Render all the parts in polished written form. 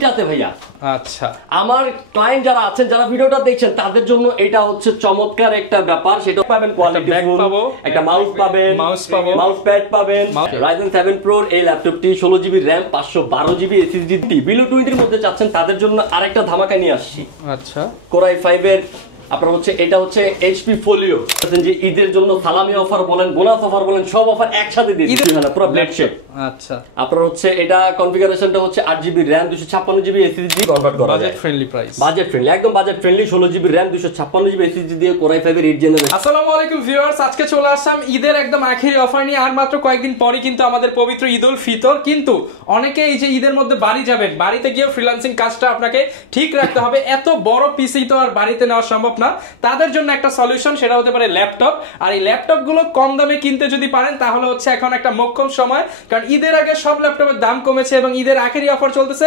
এইটাতে ভাইয়া। আচ্ছা, আমার ক্লায়েন্ট যারা আছেন, যারা ভিডিওটা দেখছেন, তাদের জন্য এটা হচ্ছে চমৎকার একটা ব্যাপার। সেটা পাবেন কোয়ালিটি ফুল, একটা মাউস পাবেন, মাউস প্যাড পাবেন। Ryzen 7 Pro এই ল্যাপটপটি 16GB RAM 512GB SSD below 20 এর মধ্যে চাচ্ছেন, তাদের জন্য আরেকটা ধামাকা নিয়ে আসছি। আচ্ছা, Core i5 এর আপনার হচ্ছে এটা হচ্ছে HP Folio, যে ঈদের জন্য সালামি অফার বলেন, বোনাস অফার বলেন, সব অফার একসাথে দিয়ে দিচ্ছি মানে পুরো ব্লেড শেপ। আচ্ছা, আপনার হচ্ছে এটা কনফিগারেশনটা হচ্ছে 8GB RAM 256GB SSD convert করা যায়। Budget friendly price, budget friendly, একদম budget friendly. 16GB RAM 256GB SSD দিয়ে Core i5 এর 8 জেনারেশন। আসসালামু আলাইকুম ভিউয়ার্স, আজকে চলে আসলাম ঈদের একদম আখেরি অফার নিয়ে। আর মাত্র কয়েকদিন পরই কিন্তু আমাদের পবিত্র ঈদুল ফিতর। কিন্তু অনেকে এই যে ঈদের মধ্যে বাড়ি যাবেন, বাড়িতে গিয়ে ফ্রিল্যান্সিং কাজটা আপনাকে ঠিক রাখতে হবে। এত বড় পিসি তো আর বাড়িতে নেওয়া সম্ভব না। তাদের জন্য একটা সলিউশন, সেটা হতে পারে ল্যাপটপ। আর এই ল্যাপটপ গুলো কম দামে কিনতে যদি পারেন, তাহলে হচ্ছে এখন একটা মোক্ষম সময়। কারণ ঈদের আগে সব ল্যাপটপের দাম কমেছে এবং ঈদের আখেরি অফার চলতেছে।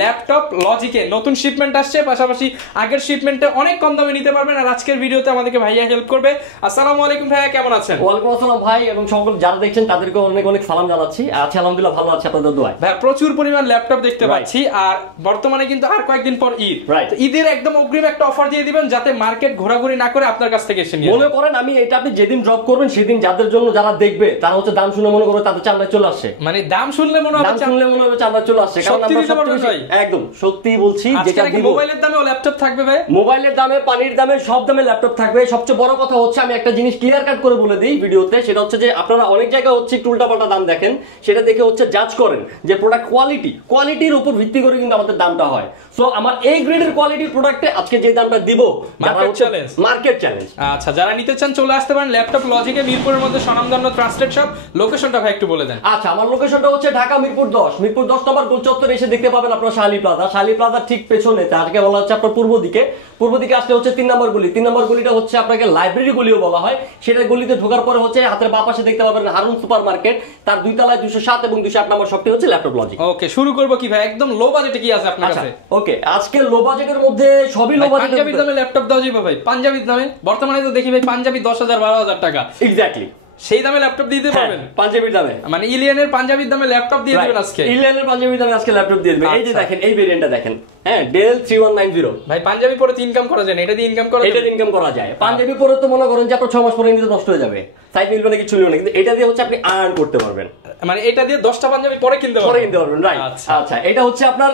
ল্যাপটপ লজিকে নতুন শিপমেন্ট আসছে, পাশাপাশি আগের শিপমেন্টে অনেক কম দামে নিতে পারবেন। আর আজকের ভিডিওতে আমাদেরকে ভাইয়া হেল্প করবে। আসসালামু আলাইকুম ভাইয়া, কেমন আছেন? ওয়ালাইকুম আসসালাম ভাই, এবং সকল যারা দেখছেন তাদেরকে অনেক অনেক সালাম জানাচ্ছি। আচ্ছা, আলহামদুলিল্লাহ ভালো আছি আপনাদের দোয়ায়। ভাই প্রচুর পরিমাণ ল্যাপটপ দেখতে পাচ্ছি। আর বর্তমানে কিন্তু আর কয়েকদিন পর ঈদ, ঈদের একদম অগ্রিম একটা অফার দিয়ে দিবেন, যাতে মার্কেট ঘোরাঘুরি না করে আপনার কাছ থেকে এসে নিয়ে। মনে করেন আমি এটা আপনি যেদিন ড্রপ করবেন, সেদিন যাদের জন্য যারা দেখবে, তারা হচ্ছে দাম শুনে মনে করবে তাদের চামড়া চলে আসছে। মানে দাম শুনলে মনে হবে চামড়া চলে আসছে। কারণ আমরা একদম সত্যি বলছি, যেটা মোবাইলের দামেও ল্যাপটপ থাকবে ভাই, মোবাইলের দামে, পানির দামে, সব দামে ল্যাপটপ থাকবে। সবচেয়ে বড় কথা হচ্ছে, আমি একটা জিনিস ক্লিয়ার কাট করে বলে দিই ভিডিওতে, সেটা হচ্ছে যে আপনারা অনেক জায়গায় হচ্ছে উল্টাপাল্টা দাম দেখেন, সেটা দেখে হচ্ছে জাজ করেন যে প্রোডাক্ট কোয়ালিটির উপর ভিত্তি করে কিন্তু আমাদের দামটা হয়। সো আমার এই গ্রেডের কোয়ালিটির প্রোডাক্টে আজকে যে দামটা দিব, মার্কেট চ্যালেঞ্জ। আচ্ছা, যারা নিতে চান চলে আসতে পারেন ল্যাপটপ লজিকে, মিরপুরের মধ্যে স্বনামধন্য ট্রাস্টেড শপ। লোকেশনটা ভাই একটু বলে দেন। আচ্ছা, আমার লোকেশনটা হচ্ছে ঢাকা মিরপুর 10 নম্বর গোল চত্বরে এসে দেখতে পাবেন আপনারা শালি প্লাজা ঠিক পেছনে, তাকে বলা হচ্ছে আপনার পূর্ব দিকে আসলে হচ্ছে 3 নম্বর গলি। 3 নম্বর গলিটা হচ্ছে আপনাকে লাইব্রেরি গলিও বলা হয়। সেটা গলিতে ঢোকার পরে হচ্ছে হাতের বাঁ পাশে দেখতে পাবেন হারুন সুপার মার্কেট, তার 2 তলায় 207 এবং 208 নম্বর শপটি হচ্ছে ল্যাপটপ লজিক। ওকে, শুরু করব কি ভাই? একদম লো বাজেটে কি আছে আপনার কাছে? ওকে, আজকে লো বাজেটের মধ্যে সবই লো বাজেটের পাঞ্জাবি দামে ল্যাপটপ দাও যাবে ভাই? পাঞ্জাবি দামে বর্তমানে তো দেখি ভাই পাঞ্জাবি 10,000 12,000 টাকা। এক্স্যাক্টলি সেই দামে ল্যাপটপ দিতে পারবেন? পাঞ্জাবির দামে, মানে ইলিয়ানের পাঞ্জাবির দামে ল্যাপটপ দিয়ে দিবেন আজকে? ইলিয়ানের পাঞ্জাবির দামে আজকে ল্যাপটপ দিয়ে দিবেন। এই যে দেখেন, এই ভেরিয়েন্টটা দেখেন, হ্যাঁ, ডেল 3190। ভাই পাঞ্জাবি পরে ইনকাম করা যায় না? এটা দিয়ে ইনকাম করা যায়। পাঞ্জাবি পরে তো মনে করেন যে আপনার 6 মাস পরে কিন্তু নষ্ট হয়ে যাবে, সাইজ মিলবে না, কিছু মিলবে না, কিন্তু এটা দিয়ে হচ্ছে আপনি আর্ন করতে পারবেন। মানে এটা দিয়ে 10টা পাঞ্জাবি পরে কিনতে পারবেন, রাইট? আচ্ছা, এটা হচ্ছে আপনার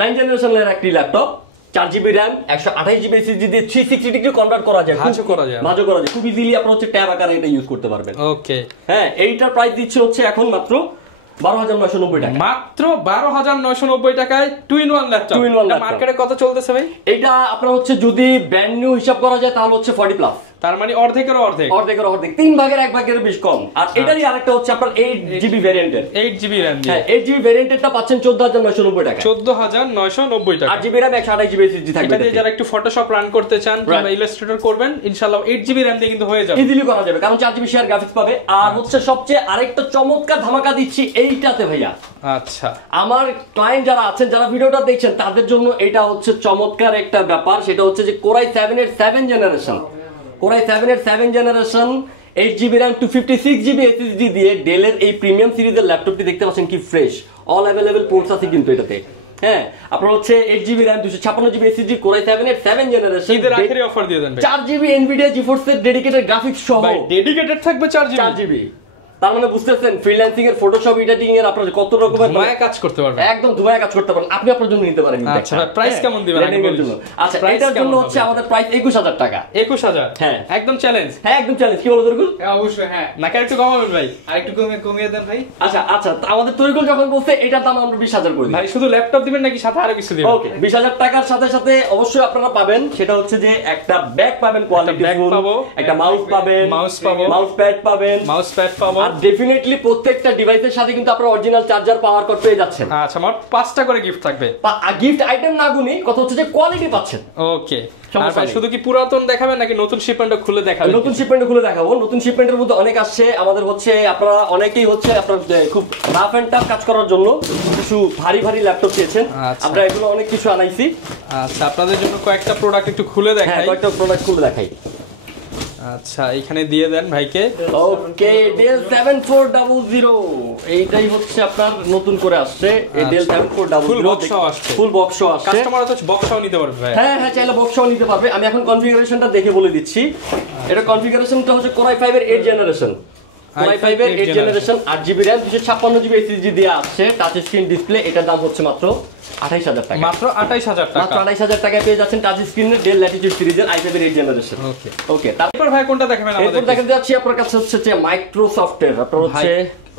9 জেনারেশনের একটি laptop, 4GB RAM 128GB SSD দিয়ে 360 ডিগ্রি কনভার্ট করা যায়, মাঝও করা যায়, খুব ইজিলি আপনি হচ্ছে ট্যাব আকারে এটা ইউজ করতে পারবেন। ওকে, হ্যাঁ, এইটার প্রাইস দিচ্ছে হচ্ছে এখন মাত্র 12,990 টাকা। মাত্র 12,990 টাকায় 2-in-1 ল্যাপটপ। মার্কেটে কত চলতেছে ভাই? এটা আপনার হচ্ছে যদি ব্র্যান্ড নিউ হিসাব করা যায় তাহলে হচ্ছে 40+। তার মানে অর্ধেকের অর্ধেক, 3 ভাগের 1 ভাগের বেশ কম। আর এটারই আরেকটা হচ্ছে আপনার 8GB ভ্যারিয়েন্টের, 8GB RAM দিয়ে। হ্যাঁ, 8GB ভ্যারিয়েন্টটা পাচ্ছেন 14,990 টাকা। 14,990 টাকা। 8GB RAM 128GB SSD থাকবে। এটা দিয়ে যারা একটু ফটোশপ রান করতে চান কিংবা ইলাস্ট্রেটর করবেন, ইনশাআল্লাহ 8GB RAM দিয়ে কিন্তু হয়ে যাবে, ইজিলি করা যাবে, কারণ 4GB শেয়ার গ্রাফিক্স পাবে। আর হচ্ছে সবচেয়ে আরেকটা চমৎকার ধামাকা দিচ্ছি এইটাতে ভাইয়া। আচ্ছা, আমার ক্লায়েন্ট যারা আছেন, যারা ভিডিওটা দেখছেন, তাদের জন্য এটা হচ্ছে চমৎকার একটা ব্যাপার। সেটা হচ্ছে যে Core i7 এর 7 জেনারেশন, Core i7 এর 7 generation 8GB RAM 256GB SSD দিয়ে ডেলের এই প্রিমিয়াম সিরিজের ল্যাপটপটি দেখতে পাচ্ছেন কি ফ্রেশ, অল অ্যাভেলেবল পোর্টস আছে কিন্তু এটাতে। হ্যাঁ, আপনার হচ্ছে 8GB RAM 256GB SSD Core i7 এর 7 জেনারেশন, ঈদের আখেরি অফার দিয়ে দেন। 4GB Nvidia GeForce এর ডেডিকেটেড গ্রাফিক্স সহ, ভাই ডেডিকেটেড থাকবে 4GB। তার মানে বুঝতেছেন ফ্রিল্যান্সিং এর, ফটোশপ এডিটিং এর আপনারা কত রকমের ধুমায় কাজ করতে পারবেন, একদম ধুমায় কাজ করতে পারবেন। আপনি আপনার জন্য নিতে পারেন। আচ্ছা, প্রাইস কেমন দিবেন এর জন্য? আচ্ছা, এটার জন্য হচ্ছে আমাদের প্রাইস 21,000 টাকা। 21,000? হ্যাঁ, একদম চ্যালেঞ্জ। হ্যাঁ, একদম চ্যালেঞ্জ। কি বলো তরিকুল? হ্যাঁ, অবশ্যই। হ্যাঁ, নাকি একটু কমাবেন ভাই? আরেকটু কমিয়ে দেন ভাই। আচ্ছা, আমাদের তরিকুল যখন বলছে এটার দাম আমরা 20,000 করে দিই। ভাই শুধু ল্যাপটপ দিবেন নাকি সাথে আরো কিছু দিবেন? ওকে, 20,000 টাকার সাথে সাথে অবশ্যই আপনারা পাবেন, সেটা হচ্ছে যে একটা ব্যাগ পাবেন, কোয়ালিটি ফুল, একটা মাউস পাবেন, মাউস প্যাড পাবেন, আর ডেফিনেটলি প্রত্যেকটা ডিভাইসের সাথে কিন্তু আপনারা অরিজিনাল চার্জার পাওয়ার কর্ড পেয়ে যাচ্ছেন। আচ্ছা, মোট 5টা করে গিফট থাকবে। গিফট আইটেম না গুনি, কথা হচ্ছে যে কোয়ালিটি পাচ্ছেন। ওকে, আর ভাই শুধু কি পুরাতন দেখাবেন নাকি নতুন শিপমেন্টও খুলে দেখাবেন? নতুন শিপমেন্ট খুলে দেখাবো। নতুন শিপমেন্টের মধ্যে অনেক আসছে আমাদের, হচ্ছে আপনারা অনেকেই হচ্ছে আপনার খুব রাফ এন্ড টাফ কাজ করার জন্য কিছু ভারী ল্যাপটপ চেয়েছেন, আমরা এগুলো অনেক কিছু আনাইছি। আচ্ছা, আপনাদের জন্য কয়েকটা প্রোডাক্ট একটু খুলে দেখাই। কয়েকটা প্রোডাক্ট খুলে দেখাই। আচ্ছা এখানে দিয়ে দেন ভাইকে। ওকে ডেল 7400 এইটাই হচ্ছে আপনার নতুন করে আসছে এই ডেল 7400 ফুল বক্সও আসছে, ফুল বক্সও আসছে। কাস্টমার তো বক্সও নিতে পারবে ভাই। হ্যাঁ হ্যাঁ চাইলে বক্সও নিতে পারবে। আমি এখন কনফিগারেশনটা দেখে বলে দিচ্ছি। এটা কনফিগারেশনটা হচ্ছে Core i5 এর 8 জেনারেশন, Core i5 এর 8 generation 8GB RAM 256GB SSD দিয়ে আসছে, টাচ স্ক্রিন ডিসপ্লে। এটার দাম হচ্ছে মাত্র 28000 টাকা। মাত্র 28000 টাকা। মাত্র 28000 টাকায় পেয়ে যাচ্ছেন টাচ স্ক্রিনের ডেল ল্যাটিটিউড সিরিজের i5 এর 8 জেনারেশন। ওকে ওকে তারপর ভাই কোনটা দেখাবেন আমাদের? এরপর দেখাতে যাচ্ছি আপনার কাছে হচ্ছে যে মাইক্রোসফটের আপনার হচ্ছে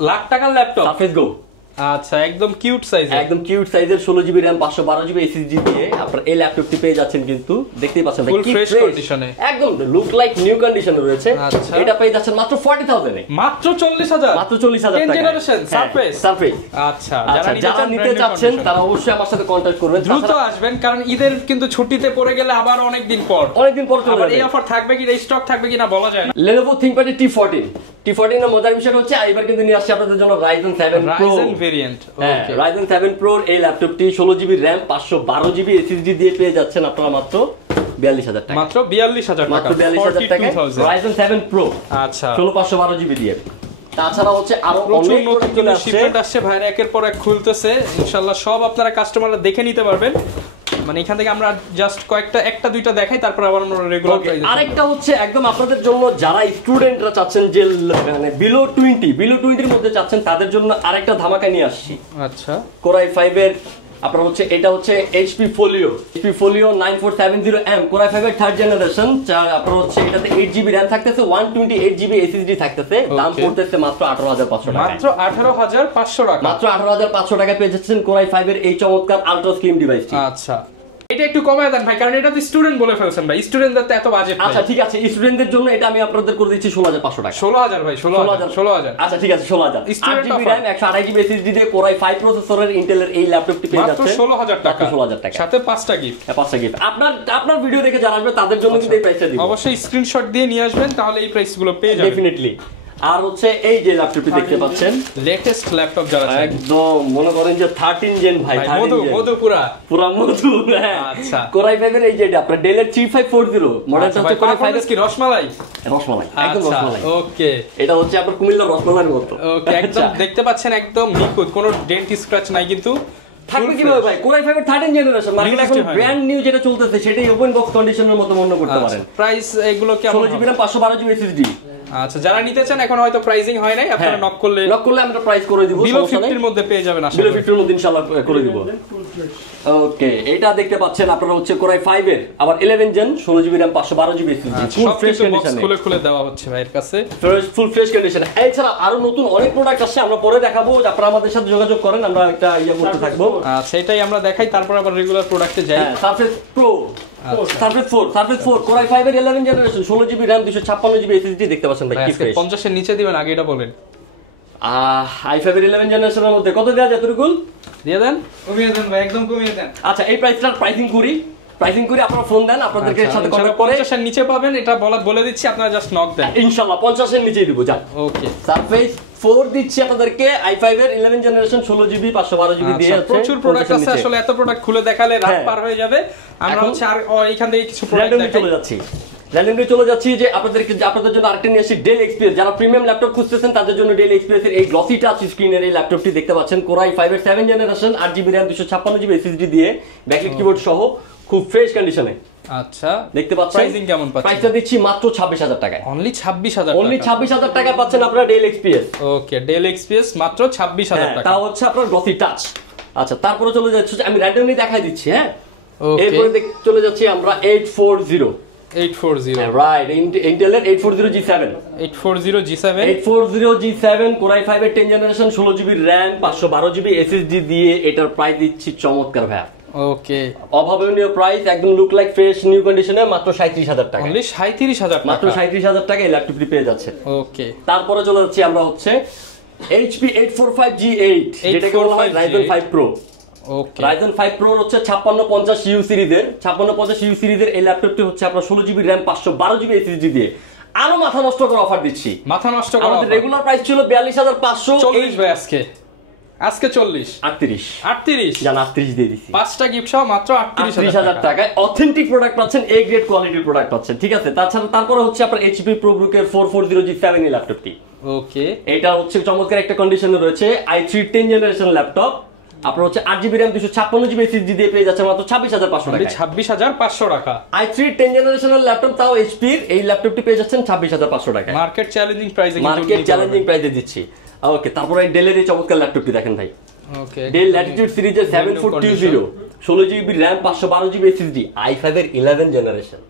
লাখ টাকার ল্যাপটপ সারফেস গো। আচ্ছা একদম কিউট সাইজের, একদম কিউট সাইজের 16GB RAM 512GB SSD দিয়ে আপনারা এই ল্যাপটপটি পেয়ে যাচ্ছেন। কিন্তু দেখতেই পাচ্ছেন ফুল ফ্রেশ কন্ডিশনে, একদম লুক লাইক নিউ কন্ডিশনে রয়েছে। এটা পেয়ে যাচ্ছেন মাত্র 40000 এ, মাত্র 40000, মাত্র 40000 টাকা। 10 জেনারেশন সারফেস। সারফেস আচ্ছা যারা নিতে চাচ্ছেন তারা অবশ্যই আমার সাথে কন্টাক্ট করবেন, দ্রুত আসবেন, কারণ ঈদের কিন্তু ছুটিতে পড়ে গেলে আবার অনেক দিন পর চলে যাবে। এই অফার থাকবে কি, এই স্টক থাকবে কিনা বলা যায় না। Lenovo ThinkPad T14 এর মজার বিষয় হচ্ছে এবার কিন্তু নিয়ে আসছে আপনাদের জন্য Ryzen 7 Pro variant. Ryzen 7 Pro এই ল্যাপটপটি 16GB RAM 512GB SSD দিয়ে পেয়ে যাচ্ছেন আপনারা মাত্র 42000 টাকা। মাত্র 42000 টাকা, মাত্র 42000 টাকা Ryzen 7 Pro। আচ্ছা 16512GB দিয়ে। তাছাড়া হচ্ছে আরো প্রচুর অনেক নতুন নতুন শিপমেন্ট আসছে ভাই, একের পর এক খুলতেছে। ইনশাআল্লাহ সব আপনারা কাস্টমাররা দেখে নিতে পারবেন। মানে এখান থেকে আমরা জাস্ট একটা দুইটা দেখাই, তারপর আবার আমরা রেগুলার প্রাইস। আরেকটা হচ্ছে একদম আপনাদের জন্য যারা স্টুডেন্টরা চাচ্ছেন যে মানে বিলো 20 এর মধ্যে চাচ্ছেন তাদের জন্য আরেকটা ধামাকা নিয়ে আসছি। আচ্ছা Core i5 এর আপনার হচ্ছে এটা হচ্ছে HP Folio 9470M Core i5 এর 3rd জেনারেশন। আপনার হচ্ছে এটাতে 8GB RAM থাকতেছে, 128GB SSD থাকতেছে। দাম পড়তেছে মাত্র 18500 টাকা। মাত্র 18500 টাকা। মাত্র 18500 টাকা পেয়ে যাচ্ছেন Core i5 এর এই চমৎকার আলট্রা স্লিম ডিভাইসটি। আচ্ছা এটা একটু কমায় দেন ভাই, কারণ এটা তো স্টুডেন্ট বলে ফেলছেন ভাই, স্টুডেন্টদের তো এত বাজেট। আচ্ছা ঠিক আছে, স্টুডেন্টদের জন্য এটা আমি আপনাদের করে দিচ্ছি 16500 টাকা। 16000 ভাই, 16000। আচ্ছা ঠিক আছে 16000। 8GB RAM 128GB SSD দিয়ে Core i5 প্রসেসরের ইন্টেলের এই ল্যাপটপটি পেয়ে যাচ্ছেন মাত্র 16000 টাকা। 16000 টাকা সাথে 5টা গিফট। 5টা গিফট। আপনার ভিডিও দেখে যারা আসবে তাদের জন্য কিন্তু এই প্রাইসটা দিব। অবশ্যই স্ক্রিনশট দিয়ে নিয়ে আসবেন, তাহলে এই প্রাইসগুলো পেয়ে যাবেন ডেফিনেটলি। আর হচ্ছে এই যে ল্যাপটপটি দেখতে পাচ্ছেন লেটেস্ট ল্যাপটপ যারা একদম মনে করেন যে 13 জেন ভাই, 13 জেন মধু পুরা মধু। হ্যাঁ আচ্ছা Core i5 এর এই যে এটা আপনার Dell এর 3540 মডেলটা হচ্ছে Core i5 কি রসমালাই একদম রসমালাই। ওকে এটা হচ্ছে আপনার কুমিল্লার রসমালাইয়ের মতো। ওকে একদম দেখতে পাচ্ছেন একদম নিখুঁত, কোনো ডেন্ট স্ক্র্যাচ নাই। কিন্তু থাকবে কিভাবে ভাই? Core i5 এর 13 জেনারেশন মার্কেটে এখন ব্র্যান্ড নিউ যেটা চলতেছে সেটাই ওপেন বক্স কন্ডিশনের মতো মনে করতে পারেন। প্রাইস এগুলো কেমন? 16GB RAM 512GB SSD। আচ্ছা যারা নিতে চান এখন হয়তো প্রাইসিং হয় নাই, আপনারা নক করলে আমরা প্রাইস করে দিব। বিলো 50 এর মধ্যে পেয়ে যাবেন, আশা করি বিলো 50 এর মধ্যে ইনশাআল্লাহ করে দিব। ওকে এটা দেখতে পাচ্ছেন আপনারা হচ্ছে Core i5 এর আবার 11 gen 16GB RAM 512GB SSD full fresh কন্ডিশনে খুলে দেওয়া হচ্ছে ভাইয়ের কাছে, ফুল ফ্রেশ কন্ডিশনে। এছাড়া আরো নতুন অনেক প্রোডাক্ট আসছে, আমরা পরে দেখাবো। আপনারা আমাদের সাথে যোগাযোগ করেন, আমরা একটা করতে থাকবো। সেটাই আমরা দেখাই, তারপর আবার রেগুলার প্রোডাক্টে যাই। Surface Pro Surface 4 Core i5 এর 11 generation 16GB RAM 256GB SSD দেখতে পাচ্ছেন ভাই, কি ফ্রেশ। 50 এর নিচে দিবেন, আগে এটা বলেন। i5 এর 11 জেনারেশনের মধ্যে কত দেয়া যায় তুরুকুল? দিয়ে দেন, কমিয়ে দেন ভাই, একদম কমিয়ে দেন। আচ্ছা এই প্রাইসটার প্রাইসিং করি আপনারা ফোন দেন, আপনাদেরকে সাথে কন্টাক্ট করে 50 এর নিচে পাবেন, এটা বলে দিচ্ছি, আপনারা জাস্ট নক দেন ইনশাআল্লাহ 50 এর নিচেই দিব। যান ওকে Surface 4 দিচ্ছি আপনাদেরকে i5 এর 11 জেনারেশন 16GB 512GB দিয়ে আছে। প্রচুর প্রোডাক্ট আছে, আসলে এত প্রোডাক্ট খুলে দেখালে রাত পার হয়ে যাবে। আমরা হচ্ছে আর এখান থেকে কিছু প্রোডাক্ট র্যান্ডমলি চলে যাচ্ছি যে আপনাদের জন্য আরেকটা নিয়ে আসি Dell XPS। যারা প্রিমিয়াম ল্যাপটপ খুঁজতেছেন তাদের জন্য Dell XPS এর এই গ্লসি টাচ স্ক্রিনের এই ল্যাপটপটি দেখতে পাচ্ছেন। Core i5 এর 7 generation 8GB RAM 256GB SSD দিয়ে ব্যাকলাইট কিবোর্ড সহ খুব ফ্রেশ কন্ডিশনে। আচ্ছা দেখতে পাচ্ছেন প্রাইসিং কেমন পাচ্ছেন? প্রাইসটা দিচ্ছি মাত্র 26000 টাকায়। অনলি 26000 অনলি 26000 টাকায় পাচ্ছেন আপনারা Dell XPS। ওকে Dell XPS মাত্র 26000 টাকা, তাও হচ্ছে আপনার গ্লসি টাচ। আচ্ছা তারপরে চলে যাচ্ছে আমি র্যান্ডমলি দেখাই দিচ্ছি। হ্যাঁ এরপরে চলে যাচ্ছি আমরা 840 রাইট ইন্টেলের 840G7 Core i5 এর 10 generation 16GB RAM 512GB SSD দিয়ে এটার প্রাইস দিচ্ছি চমৎকার ভাই। ওকে অভাবনীয় প্রাইস, একদম লুক লাইক ফ্রেশ নিউ কন্ডিশনে মাত্র 37000 টাকা। অনলি 37000 টাকা, মাত্র 37000 টাকা এই ল্যাপটপটি পেয়ে যাচ্ছে। ওকে তারপরে চলে যাচ্ছি আমরা হচ্ছে HP 845G8 যেটাকে বলা হয় Ryzen 5 Pro। ওকে Ryzen 5 Pro হচ্ছে 5650U সিরিজের এই ল্যাপটপটি হচ্ছে আপনার 16GB RAM 512GB SSD দিয়ে আরো মাথা নষ্ট করে অফার দিচ্ছি। মাথা নষ্ট করে আমাদের রেগুলার প্রাইস ছিল 42540 ভাই, আজকে আজকে 40 38 জান 38 দিয়ে দিছি। 5টা গিফট সহ মাত্র 38,000 টাকায় অথেন্টিক প্রোডাক্ট পাচ্ছেন, এ গ্রেড কোয়ালিটির প্রোডাক্ট পাচ্ছেন, ঠিক আছে। তাছাড়া তারপরে হচ্ছে আপনার এইচপি প্রোবুকের 4440G7 এই ল্যাপটপটি। ওকে, এটা হচ্ছে চমৎকার একটা কন্ডিশনে রয়েছে, i3 10 জেনারেশন ল্যাপটপ। আপনার হচ্ছে 8GB RAM 256GB SSD দিয়ে পেয়ে যাচ্ছে মাত্র 26,500 টাকা। 26,500 টাকা i3 10 জেনারেশনের ল্যাপটপ, তাও এইচপি এর এই ল্যাপটপটি পেয়ে যাচ্ছেন 26,500 টাকা। মার্কেট চ্যালেঞ্জিং প্রাইসে, মার্কেট চ্যালেঞ্জিং প্রাইসে দিচ্ছি। ওকে, তারপরে এই ডেলের এই চমৎকার ল্যাপটপটি দেখেন ভাই। ওকে, ডেল ল্যাটিটিউড সিরিজের 7420 16GB RAM 512GB SSD i5 এর 11 জেনারেশন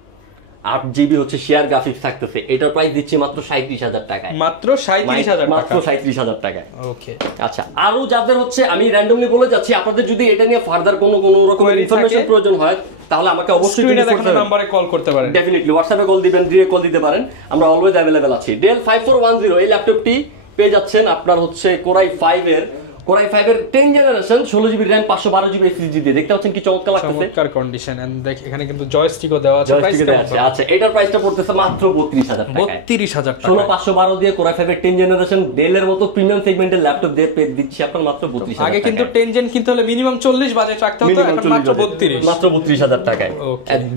8GB হচ্ছে শেয়ার গ্রাফিক্স থাকতেছে। এটার প্রাইস দিচ্ছি মাত্র 37,000 টাকায়। মাত্র 37,000 টাকা, মাত্র 37,000 টাকায়। ওকে, আচ্ছা, আরো যাদের হচ্ছে আমি র্যান্ডমলি বলে যাচ্ছি, আপনাদের যদি এটা নিয়ে ফার্দার কোনো রকমের ইনফরমেশন প্রয়োজন হয় তাহলে আমাকে অবশ্যই নম্বরে কল করতে পারেন, ডেফিনেটলি হোয়াটসঅ্যাপে কল দিবেন, ডিরেক্ট কল দিতে পারেন, আমরা অলওয়েজ अवेलेबल আছি। ডেল 5410 এই ল্যাপটপটি পেয়ে যাচ্ছেন আপনার হচ্ছে কোরাই 5 এর 10 generation 16GB RAM 512GB SSD দিয়ে। দেখতে পাচ্ছেন কি চমৎকার লাগতেছে, চমৎকার কন্ডিশন। এন্ড দেখ এখানে কিন্তু জয়স্টিকও দেওয়া আছে, প্রাইস আছে। আচ্ছা, এটার প্রাইসটা পড়তেছে মাত্র 32,000 টাকা। 32,000 টাকা 16512 দিয়ে কোরাই 5 এর 10 জেনারেশন ডেলের মতো প্রিমিয়াম সেগমেন্টের ল্যাপটপ দিয়ে পেয়ে দিচ্ছি আপনার মাত্র 32,000 টাকা। আগে কিন্তু 10 জেন কিনতে হলে মিনিমাম 40 বাজেট রাখতে হতো, এখন মাত্র 32, মাত্র 32,000 টাকায়।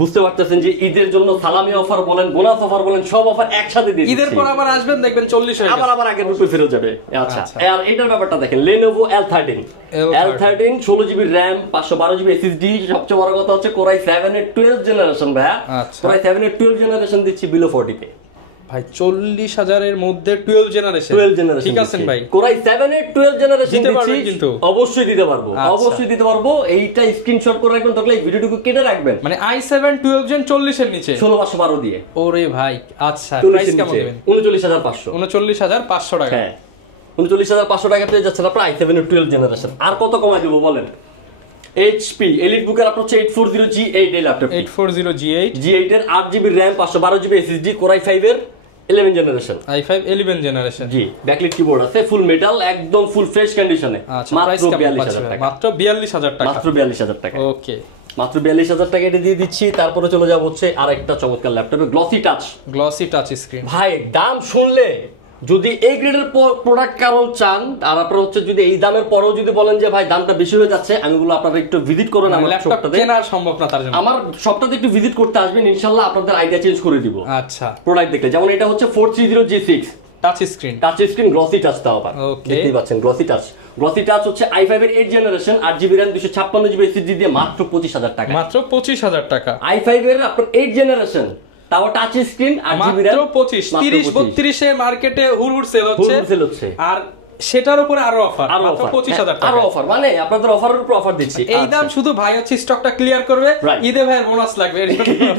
বুঝতে পারতেছেন যে ঈদের জন্য সালামি অফার বলেন, বোনাস অফার বলেন, সব অফার একসাথে দিয়ে দিচ্ছি। ঈদের পর আবার আসবেন দেখবেন 40 হয়ে গেছে, আবার আগের রূপে ফিরে যাবে। আচ্ছা, আর এটার ব্যাপারটা দেখেন, Lenovo L13 16GB RAM 512GB SSD। সবচেয়ে বড় কথা হচ্ছে কোরাই 7 এর 12 জেনারেশন ভাই। কোরাই 7 এর 12 জেনারেশন দিচ্ছি বিলো 40 তে ভাই। 40,000 এর মধ্যে 12 জেনারেশন, ঠিক আছে ভাই। কোরাই 7 এর 12 জেনারেশন দিচ্ছি, কিন্তু অবশ্যই দিতে পারবো, অবশ্যই দিতে পারবো। এইটা স্ক্রিনশট করে রাখবেন, তাহলে এই ভিডিওটুকু কেটে রাখবেন। মানে i7 12 জেন 40 এর নিচে 16512 দিয়ে। ওরে ভাই, আচ্ছা প্রাইস কেমন দিবেন? 39,500 টাকা। হ্যাঁ, 39,500 টাকা পেয়ে যাচ্ছেন আপনার i7 এর 12 জেনারেশন। আর কত কমাই দেব বলেন? HP এলিটবুকের আপনার হচ্ছে 840G8 এই ল্যাপটপ, 840G8 এর 8GB RAM 512GB SSD core i 5 এর 11 জেনারেশন, i5 11 জেনারেশন। জি, ব্যাকলাইট কিবোর্ড আছে, ফুল মেটাল, একদম ফুল ফ্রেশ কন্ডিশনে। মাত্র 42,000 টাকা, মাত্র 42,000 টাকা, মাত্র 42,000 টাকা। ওকে, মাত্র 42,000 টাকা এটা দিয়ে দিচ্ছি। তারপরে চলে যাব হচ্ছে আরেকটা চমৎকার ল্যাপটপে, গ্লসি টাচ স্ক্রিন। ভাই দাম শুনলে যদি এই গ্রেডের প্রোডাক্ট কারো চান, আর আপনারা হচ্ছে যদি এই দামের পরেও যদি বলেন যে ভাই দামটা বেশি হয়ে যাচ্ছে, আমি বলবো আপনারা একটু ভিজিট করেন আমার শপটাতে। কেনা সম্ভব না তার জন্য আমার শপটাতে একটু ভিজিট করতে আসবেন, ইনশাআল্লাহ আপনাদের আইডিয়া চেঞ্জ করে দিব। আচ্ছা, প্রোডাক্ট দেখলে যেমন এটা হচ্ছে 430G6 touch screen glossy touch দাও আবার, দেখতেই পাচ্ছেন গ্লসি টাচ হচ্ছে i5 এর 8 generation 8GB RAM 256GB SSD দিয়ে মাত্র 25,000 টাকা। মাত্র 25,000 টাকা। i5 এর আপনার 8 জেনারেশন, তাও টাচ স্ক্রিন, 8GB RAM, মাত্র 25 30 32 এ মার্কেটে হুড়হুড় সেল হচ্ছে। আর সেটার উপরে আরো অফার, মাত্র 25,000 টাকা আরো অফার, মানে আপনাদের অফারের উপর অফার দিচ্ছি। এই দাম শুধু ভাই হচ্ছে স্টকটা ক্লিয়ার করবে, ঈদে ভাই বোনাস লাগবে,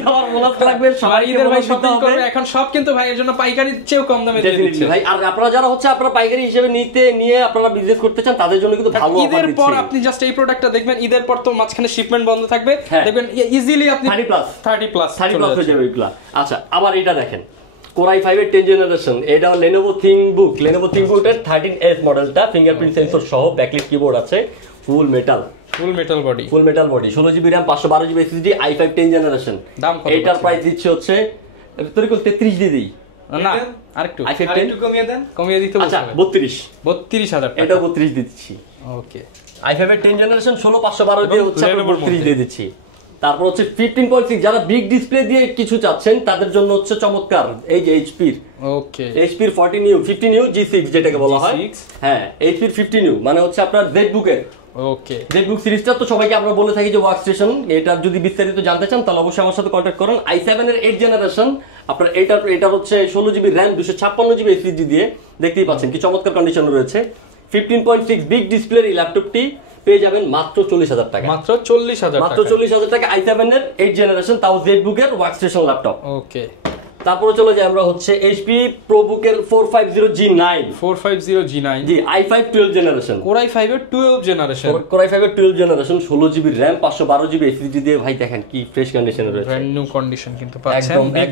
আমার বোনাস লাগবে, সবাই ঈদের ভাই শপিং করবে। এখন সব কিন্তু ভাই এর জন্য পাইকারির চেয়েও কম দামে দিয়ে দিচ্ছে ভাই। আর আপনারা যারা হচ্ছে আপনারা পাইকারি হিসেবে নিয়ে আপনারা বিজনেস করতে চান, তাদের জন্য কিন্তু ভালো অফার দিচ্ছি। ঈদের পর আপনি জাস্ট এই প্রোডাক্টটা দেখবেন, ঈদের পর তো মাঝখানে শিপমেন্ট বন্ধ থাকবে, দেখবেন ইজিলি আপনি 30 প্লাস হয়ে যাবে এগুলা। আচ্ছা, আবার এটা দেখেন, কোরাই 5 এর 10 জেনারেশন, এটা Lenovo ThinkBook এর 13S মডেলটা, ফিঙ্গারপ্রিন্ট সেন্সর সহ, ব্যাকলাইট কিবোর্ড আছে, ফুল metal body 16GB RAM 512GB SSD i5 10 generation. দাম কত? এটার প্রাইস দিচ্ছে হচ্ছে তোর কত 33 দিয়ে দেই না, আরেকটু i5 কমিয়ে দিতে বলছি। আচ্ছা, 32,000 টাকা, এটা 32 দিচ্ছি। ওকে, i5 এর 10 জেনারেশন 16512 দিয়ে হচ্ছে 32 দিয়ে দিচ্ছি। তারপর হচ্ছে 15.6, যারা বিগ ডিসপ্লে দিয়ে কিছু চাচ্ছেন তাদের জন্য হচ্ছে চমৎকার এই যে এইচপির 50 G6 যেটাকে বলা হয়। হ্যাঁ, এইচপির 50 মানে হচ্ছে আপনার জেডবুকের। ওকে, জেডবুক সিরিজটা তো সবাইকে আমরা বলে থাকি যে ওয়ার্ক স্টেশন। এটা যদি বিস্তারিত জানতে চান তাহলে অবশ্যই আমার সাথে কন্ট্যাক্ট করুন। i7 এর 8 জেনারেশন আপনার এটা হচ্ছে 16GB RAM 256GB SSD দিয়ে, দেখতেই পাচ্ছেন কি চমৎকার কন্ডিশনে রয়েছে। 15.6 বিগ ডিসপ্লের এই ল্যাপটপটি পেয়ে যাবেন মাত্র 40,000 টাকা, মাত্র 40,000 টাকা। i7 এর 8 জেনারেশন, তাও জেডবুকের ওয়ার্ক স্টেশন ল্যাপটপ। ওকে, তারপরে চলে যাই আমরা হচ্ছে HP ProBook-এর 450G9 জি, i5 12 জেনারেশন, কোরাই 5 এর 12 generation 16GB RAM 512GB SSD দিয়ে। ভাই দেখেন কি ফ্রেশ কন্ডিশনে রয়েছে, ব্র্যান্ড নিউ কন্ডিশন কিন্তু পাচ্ছেন বিগ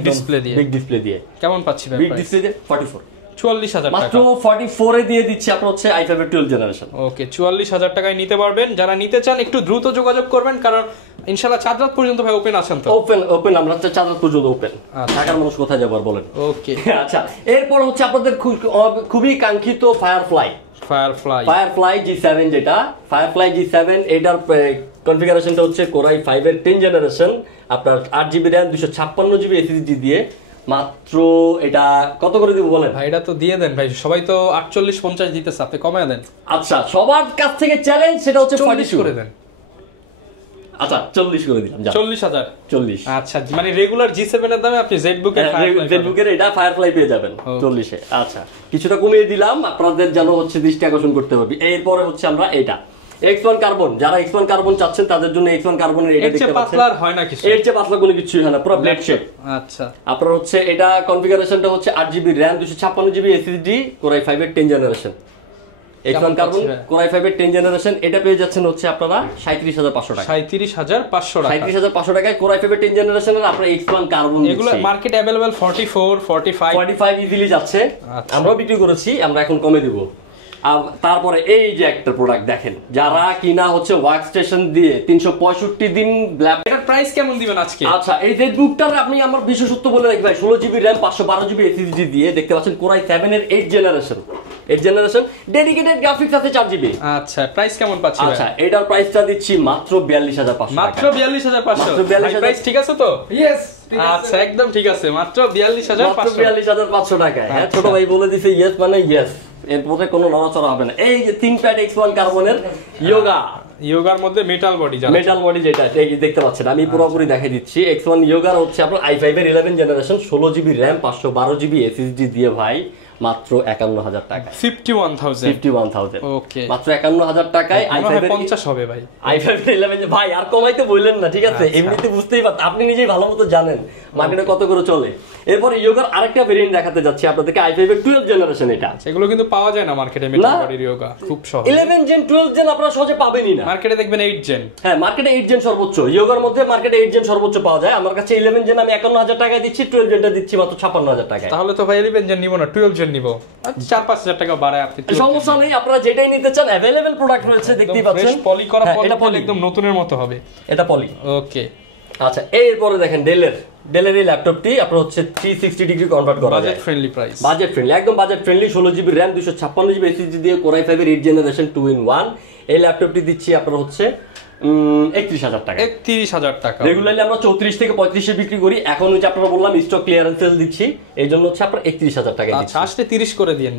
ডিসপ্লে দিয়ে। কেমন পাচ্ছি ভাই? বিগ ডিসপ্লে দিয়ে 44,000 টাকা, মাত্র 44 এ দিয়ে দিচ্ছি আপনার হচ্ছে i5 এর 12 জেনারেশন। ওকে, 44,000 টাকায় নিতে পারবেন। যারা নিতে চান একটু দ্রুত যোগাযোগ করবেন, কারণ ইনশাআল্লাহ চাঁদরাত পর্যন্ত ভাই ওপেন আছেন তো? ওপেন আমরা চাঁদরাত পর্যন্ত ওপেন। ঢাকার মানুষ কোথায় যাবার বলেন? ওকে, আচ্ছা, এরপর হচ্ছে আপনাদের খুবই কাঙ্ক্ষিত ফায়ারফ্লাই ফায়ারফ্লাই G7 যেটা ফায়ারফ্লাই G7 এটার কনফিগারেশনটা হচ্ছে কোরাই 5 এর 10 জেনারেশন, আপনার 8GB RAM 256GB SSD দিয়ে। মাত্র এটা কত করে দিব বলেন ভাই? এটা তো দিয়ে দেন ভাই, সবাই তো 48-50 দিতেছে, আপনি কমায় দেন। আচ্ছা সবার কাছ থেকে চ্যালেঞ্জ, সেটা হচ্ছে 40 করে দেন। আচ্ছা 40 করে দিলাম, 40,000। 40। আচ্ছা মানে রেগুলার G7 এর দামে আপনি জেডবুকের এটা ফায়ারফ্লাই পেয়ে যাবেন 40 এ। আচ্ছা কিছুটা কমিয়ে দিলাম আপনাদের যেন হচ্ছে দৃষ্টি আকর্ষণ করতে পারবি। এরপরে হচ্ছে আমরা এটা X1 কার্বন, যারা X1 কার্বন চাচ্ছেন তাদের জন্য X1 কার্বনের এটা দেখতে পাচ্ছেন। পাতলা হয় না কিছু, এর চেয়ে পাতলা কোনো কিছু হয় না, পুরো ব্লেড শেপ। আচ্ছা আপনার হচ্ছে এটা কনফিগারেশনটা হচ্ছে 8GB RAM 256GB SSD core i 5 এর 10 জেনারেশন। X1 কার্বন কোরাই 5 এর 10 জেনারেশন, এটা পেয়ে যাচ্ছেন হচ্ছে আপনারা 37,500 টাকা। 37,500 টাকা। 37,500 টাকায় কোরাই 5 এর 10 জেনারেশনের আপনারা X1 কার্বন এগুলো মার্কেট अवेलेबल 44, 45 ইজিলি যাচ্ছে। আমরাও বিক্রি করেছি, আমরা এখন কমে দিব। তারপরে এই যে একটা প্রোডাক্ট দেখেন, যারা কিনা হচ্ছে ওয়ার্ক স্টেশন দিয়ে 365 দিন এটার প্রাইস কেমন দিবেন আজকে? আচ্ছা এই জেটবুকটার আপনি আমার বিশেষত্ব বলে রাখি ভাই, 16GB RAM 512GB SSD দিয়ে দেখতে পাচ্ছেন কোরাই 7 এর 8 জেনারেশন ডেডিকেটেড গ্রাফিক্স আছে 4GB। আচ্ছা প্রাইস কেমন পাচ্ছি? আচ্ছা এটার প্রাইসটা দিচ্ছি মাত্র 42,500 মাত্র 42,500 প্রাইস ঠিক আছে তো? ইয়েস আচ্ছা একদম ঠিক আছে, মাত্র 42,500 টাকায়। হ্যাঁ ছোট ভাই বলে দিছে ইয়েস মানে ইয়েস, এরপরে কোনো নড়াচড়া হবে না। এই যে ThinkPad X1 কার্বনের ইয়োগার মধ্যে মেটাল বডি যেটা দেখতে পাচ্ছেন, আমি পুরোপুরি দেখাই দিচ্ছি। X1 ইয়োগার হচ্ছে আপনার i5 এর 11 generation 16GB RAM 512GB SSD দিয়ে ভাই মাত্র 51,000 টাকা। 51,000 ওকে, মাত্র 51,000 টাকায় i5 এর 50 হবে ভাই। i5 এর 11 ভাই আর কমাইতে বললেন না, ঠিক আছে? এমনিতে বুঝতেই পারতেন, আপনি নিজেই ভালো মতো জানেন মার্কেটে কত করে চলে। এরপর ইয়োগার আরেকটা ভেরিয়েন্ট দেখাতে যাচ্ছি আপনাদেরকে, i5 এর 12 জেনারেশন। এটা সেগুলো কিন্তু পাওয়া যায় না মার্কেটে, মেটাল বডির ইয়োগা খুব সহজ। 11 জেন 12 জেন আপনারা সহজে পাবেনই না, মার্কেটে দেখবেন 8 জেন। হ্যাঁ মার্কেটে 8 জেন সর্বোচ্চ, ইয়োগার মধ্যে মার্কেটে 8 জেন সর্বোচ্চ পাওয়া যায়। আমার কাছে 11 জেন আমি 51,000 টাকায় দিচ্ছি, 12 জেনটা দিচ্ছি মাত্র 56,000 টাকায়। তাহলে তো ভাই 11 জেন নিব না, 12 জেন নিব, 4-5,000 টাকা বাড়ায় আপনি। সমস্যা নেই, আপনারা যেটাই নিতে চান अवेलेबल প্রোডাক্ট রয়েছে, দেখতেই পাচ্ছেন। পলি করা, এটা পলি একদম নতুনের মতো হবে, এটা পলি। ওকে আচ্ছা এরপরে দেখেন ডেলের এই ল্যাপটপটি আপনার হচ্ছে 360 ডিগ্রি কনভার্ট করা যায়, budget friendly price, budget friendly, একদম budget friendly. 16GB RAM 256GB SSD দিয়ে কোরাই 5 এর 8 জেনারেশন 2-in-1 এই ল্যাপটপটি দিচ্ছি আপনার হচ্ছে 31,000 টাকা। 31,000 টাকা। রেগুলারলি আমরা 34 থেকে 35 এ বিক্রি করি, এখন হচ্ছে আপনারা বললাম স্টক ক্লিয়ারেন্স সেল দিচ্ছি, এই জন্য হচ্ছে আপনার 31,000 টাকা দিচ্ছি। আচ্ছা আসলে 30 করে দিয়েন,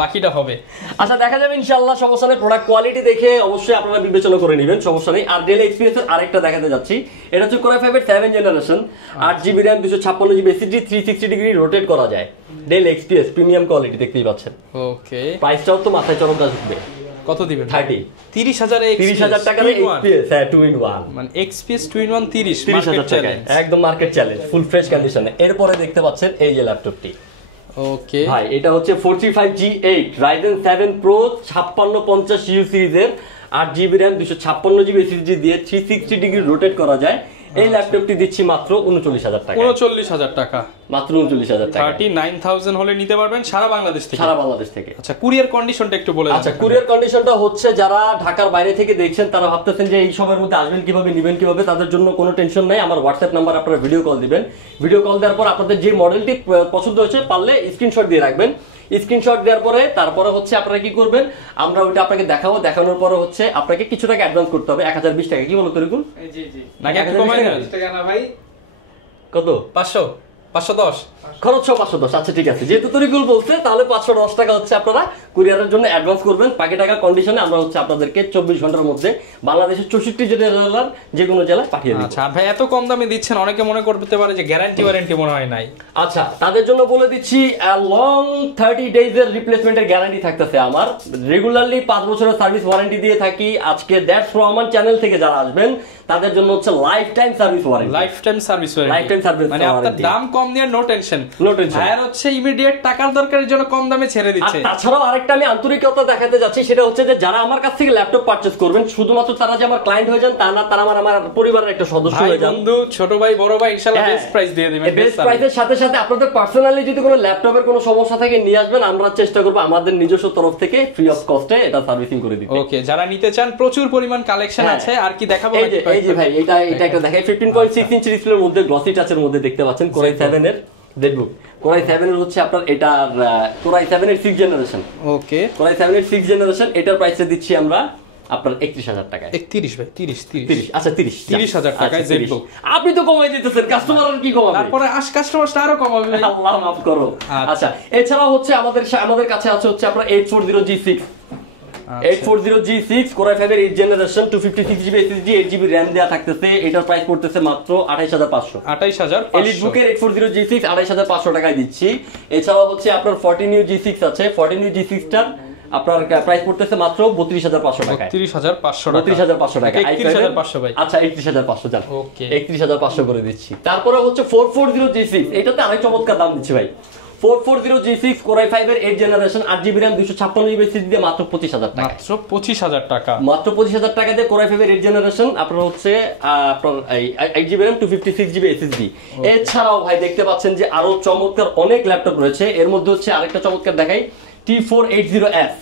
বাকিটা হবে। আচ্ছা দেখা যাবে ইনশাআল্লাহ, সমস্যা নেই। প্রোডাক্ট কোয়ালিটি দেখে অবশ্যই আপনারা বিবেচনা করে নেবেন, সমস্যা নেই। আর ডেল এক্সপেরিয়েন্সের আরেকটা দেখাতে যাচ্ছি, এটা হচ্ছে কোরাই 5 এর 7 generation 8GB RAM 256GB SSD 360 degree rotate করা যায়, ডেল এক্সপিএস প্রিমিয়াম কোয়ালিটি দেখতেই পাচ্ছেন। ওকে প্রাইসটাও তো মাথায় চরমটা ঢুকবে। কত দিবেন? 30,000 টাকার এক্সপিএস, হ্যাঁ 2-in-1 মানে এক্সপিএস 2-in-1 30,000 টাকা, একদম মার্কেট চ্যালেঞ্জ, ফুল ফ্রেশ কন্ডিশনে। এরপরে দেখতে পাচ্ছেন এই যে ল্যাপটপটি, ওকে ভাই এটা হচ্ছে 45G8 Ryzen 7 Pro 5650U সিরিজের 8GB RAM 256GB SSD দিয়ে 360 ডিগ্রি রোটেট করা যায়। এই ল্যাপটপটি দিচ্ছি মাত্র 39,000 টাকা। 39,000 টাকা, মাত্র 39,000 টাকা। 39,000 হলে নিতে পারবেন সারা বাংলাদেশ থেকে। সারা বাংলাদেশ থেকে। আচ্ছা কুরিয়ার কন্ডিশনটা একটু বলে দেন। আচ্ছা কুরিয়ার কন্ডিশনটা হচ্ছে, যারা ঢাকার বাইরে থেকে দেখছেন তারা ভাবতেছেন যে এই সময়ের মধ্যে আসবেন কিভাবে, নেবেন কিভাবে, তাদের জন্য কোনো টেনশন নাই। আমার হোয়াটসঅ্যাপ নাম্বার, আপনারা ভিডিও কল দিবেন, ভিডিও কল দেওয়ার পর আপনাদের যে মডেলটি পছন্দ হয়েছে পারলে স্ক্রিনশট দিয়ে রাখবেন। স্ক্রিনশট দেওয়ার পরে তারপরে হচ্ছে আপনারা কি করবেন, আমরা ওইটা আপনাকে দেখাবো, দেখানোর পরে হচ্ছে আপনাকে কিছু টাকা অ্যাডভান্স করতে হবে, 1020 টাকা। কি বলো তরিকুল? জি জি নাকি একটু কমাই দেন? টাকা না ভাই, কত? 510 খরচ 510। আচ্ছা ঠিক আছে, যেহেতু তরিকুল বলছে তাহলে 510 টাকা হচ্ছে আপনারা কুরিয়ারের জন্য অ্যাডভান্স করবেন। বাকি টাকা কন্ডিশনে আমরা হচ্ছে আপনাদেরকে 24 ঘন্টার মধ্যে বাংলাদেশের 64 জেলার যে কোনো জেলায় পাঠিয়ে দেব। আচ্ছা ভাই এত কম দামে দিচ্ছেন, অনেকে মনে করতে পারে যে গ্যারান্টি ওয়ারেন্টি মনে হয় নাই। আচ্ছা তাদের জন্য বলে দিচ্ছি, লং 30 ডেজের রিপ্লেসমেন্টের গ্যারান্টি থাকতেছে আমার। রেগুলারলি 5 বছরের সার্ভিস ওয়ারেন্টি দিয়ে থাকি। আজকে দ্যাটস রহমান চ্যানেল থেকে যারা আসবেন তাদের জন্য হচ্ছে life time service warranty, life time service warranty, মানে আপনার দাম কম দিয়ে নো টেনশন, ভাইয়ার হচ্ছে ইমিডিয়েট টাকার দরকারের জন্য কম দামে ছেড়ে দিচ্ছে। তাছাড়াও আরেকটা আমি আন্তরিকতা দেখাতে যাচ্ছি, সেটা হচ্ছে যে যারা আমার কাছ থেকে ল্যাপটপ পারচেজ করবেন শুধুমাত্র তারা যে আমার ক্লায়েন্ট হয়ে যান তা না, তারা আমার পরিবারের একটা সদস্য হয়ে যান। বন্ধু, ছোট ভাই, বড় ভাই, ইনশাআল্লাহ বেস্ট প্রাইস দিয়ে দিবেন। বেস্ট প্রাইসের সাথে সাথে আপনাদের পার্সোনালি যদি কোনো ল্যাপটপের কোনো সমস্যা থাকে নিয়ে আসবেন, আমরা চেষ্টা করব আমাদের নিজস্ব তরফ থেকে ফ্রি অফ কস্টে এটা সার্ভিসিং করে দিতে। ওকে, যারা নিতে চান প্রচুর পরিমাণ কালেকশন আছে। আর কি দেখাবো? এই যে ভাই এটা একটা দেখাই, 15.6 ইঞ্চি ডিসপ্লের মধ্যে গ্লসি টাচের মধ্যে দেখতে পাচ্ছেন কোরাই 7 এর জেটবুক কোরাই 7 এর হচ্ছে আপনার এটার কোরাই 7 এর 6 জেনারেশন। ওকে, কোরাই 7 এর 6 জেনারেশন, এটার প্রাইসে দিচ্ছি আমরা আপনার 31,000 টাকায়। 31 ভাই, 30 আচ্ছা 30,000 টাকায় জেটবুক। আপনি তো কমাই দিতেছেন, কাস্টমার আর কি কমাবে? তারপরে কাস্টমারটা আরো কমাবে ভাই, আল্লাহ মাফ করো। আচ্ছা এছাড়াও হচ্ছে আমাদের কাছে আছে হচ্ছে আপনার 840G6 840G6 কোরাই 5 এর 8 generation 256GB SSD 8GB RAM দেয়া থাকতেছে। এটার প্রাইস পড়তেছে মাত্র 28500। 28500 এলিট বুকের 840G6 28500 টাকায় দিচ্ছি। এছাড়াও হচ্ছে আপনার 14U G6 আছে, 14U G6 টার আপনার প্রাইস পড়তেছে মাত্র 32500 টাকায়। 32500 টাকা, 31500 ভাই। আচ্ছা 31500 জান, ওকে 31500 করে দিচ্ছি। তারপরে হচ্ছে 440G6, এটাতে আরেক চমৎকার দাম দিচ্ছি ভাই। 440G6 কোরাই 5 এর 8 generation 8GB RAM 256GB SSD দিয়ে মাত্র 25000 টাকা। মাত্র 25000 টাকা, মাত্র 25000 টাকা দিয়ে কোরাই 5 এর 8 জেনারেশন আপনার হচ্ছে আপনার 8GB RAM 256GB SSD। এছাড়াও ভাই দেখতে পাচ্ছেন যে আরো চমৎকার অনেক ল্যাপটপ রয়েছে। এর মধ্যে হচ্ছে আরেকটা চমৎকার দেখাই, T480F।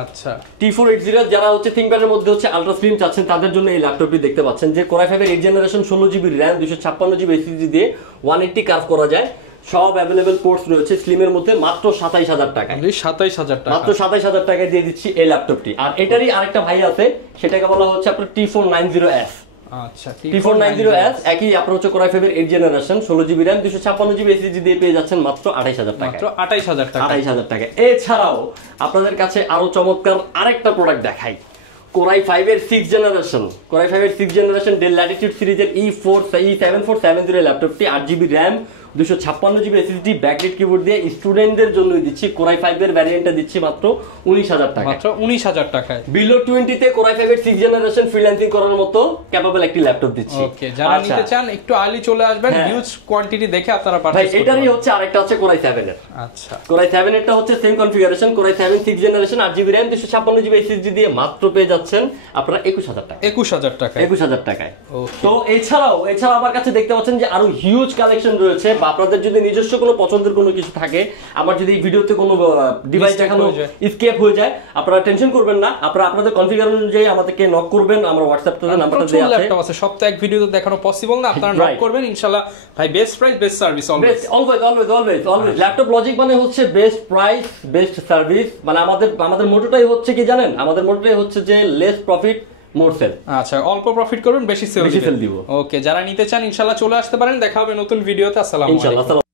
আচ্ছা T480 যারা হচ্ছে থিংকপ্যাডের মধ্যে হচ্ছে আলট্রা স্লিম চাচ্ছেন তাদের জন্য এই ল্যাপটপটি দেখতে পাচ্ছেন যে কোরাই 5 এর 8 generation 16GB RAM 256GB SSD দিয়ে 180 কার্ভ করা যায়। সব अवेलेबल পোর্টস রয়েছে স্লিমের মধ্যে মাত্র 27000 টাকা। 27000 টাকা, মাত্র 27000 টাকায় দিয়ে দিচ্ছি এই ল্যাপটপটি। আর এটারই আরেকটা ভাই আছে, সেটাকে বলা হচ্ছে আপনার T490S। আচ্ছা T490S একই আপনার হচ্ছে কোরাই 5 এর 8 generation 16GB RAM 256GB SSD দিয়ে পেয়ে যাচ্ছেন মাত্র 28000 টাকা। মাত্র 28000 টাকা, 28000 টাকা। এছাড়াও আপনাদের কাছে আরো চমৎকার আরেকটা প্রোডাক্ট দেখাই, কোরাই 5 এর 6 জেনারেশন কোরাই 5 এর 6 জেনারেশন ডেল ল্যাটিটিউড সিরিজের E7470 ল্যাপটপটি 8GB RAM 256GB SSD backlight keyboard দিয়ে স্টুডেন্টদের জন্যই দিচ্ছি। কোরাই 5 এর ভ্যারিয়েন্টটা দিচ্ছি মাত্র 19000 টাকা। মাত্র 19000 টাকায়। বিলো 20 তে কোরাই 5 এর 6 জেনারেশন ফ্রিল্যান্সিং করার মতো ক্যাপাবল একটি ল্যাপটপ দিচ্ছি। ওকে, যারা নিতে চান একটু আর্লি চলে আসবেন, হিউজ কোয়ান্টিটি দেখে আপনারা ভাই পারচেজ করতে এটারই হচ্ছে আরেকটা হচ্ছে কোরাই 7 এর। আচ্ছা কোরাই 7 এরটা হচ্ছে same configuration, core i 7 6 generation 8GB RAM 256GB SSD দিয়ে মাত্র পেয়ে যাচ্ছেন আপনারা 21000 টাকা। 21000 টাকা, 21000 টাকায়। ওকে, তো এছাড়াও আমার কাছে দেখতে পাচ্ছেন যে আরো হিউজ কালেকশন রয়েছে। বা আপনাদের যদি নিজস্ব কোনো পছন্দের কোনো কিছু থাকে, আমার যদি এই ভিডিওতে কোনো ডিভাইস দেখানো স্কেপ হয়ে যায়, আপনারা টেনশন করবেন না, আপনারা আপনাদের কনফিগারেশন অনুযায়ী আমাদেরকে নক করবেন। আমরা হোয়াটসঅ্যাপে নাম্বারটা দেয়া আছে। ল্যাপটপ আছে, সব তো এক ভিডিওতে দেখানো পসিবল না, আপনারা নক করবেন ইনশাআল্লাহ। ভাই best price best service, always laptop logic মানে হচ্ছে বেস্ট প্রাইস বেস্ট সার্ভিস। মানে আমাদের মোটোটাই হচ্ছে কি জানেন, আমাদের মোটোটাই হচ্ছে যে লেস প্রফিট মোর সেল। আচ্ছা, অল্প প্রফিট করবেন, বেশি সেল দিব। ওকে, যারা নিতে চান ইনশাআল্লাহ চলে আসতে পারেন। দেখা হবে নতুন ভিডিওতে। আসসালামু আলাইকুম।